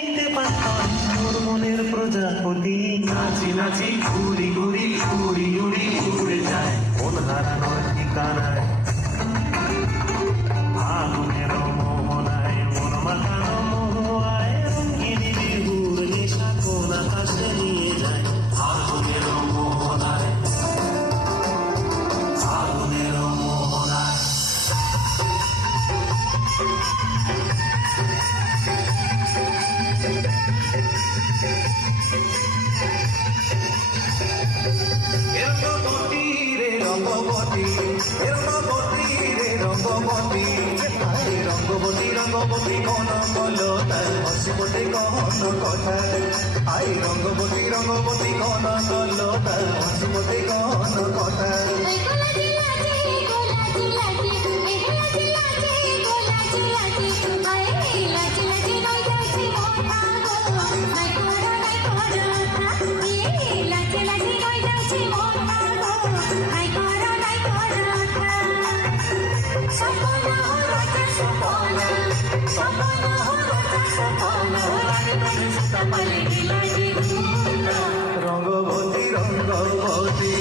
মোর মনের প্রজাপতি নাচি নাচি ঘুরি ঘুরি উড়ি উড়ি উড়ে যায় মন হারানোর ঠিকানায় আগুনের মোহনায় মন মাখানো মহুয়ায় রঙিনী বিহুর নেশা কোন আকাশে নিয়ে যায় আগুনের মোহনায় আগুনের মোহনায় রঙ্গবতী রে রঙ্গবতী রঙ্গবতী আরে রঙ্গবতী রঙ্গবতী কোন বলো তার হসি বটে কহন কথা আরে রঙ্গবতী রঙ্গবতী কোন বলো তার হসি বটে কহন কথা রঙ্গবতী রঙ্গবতী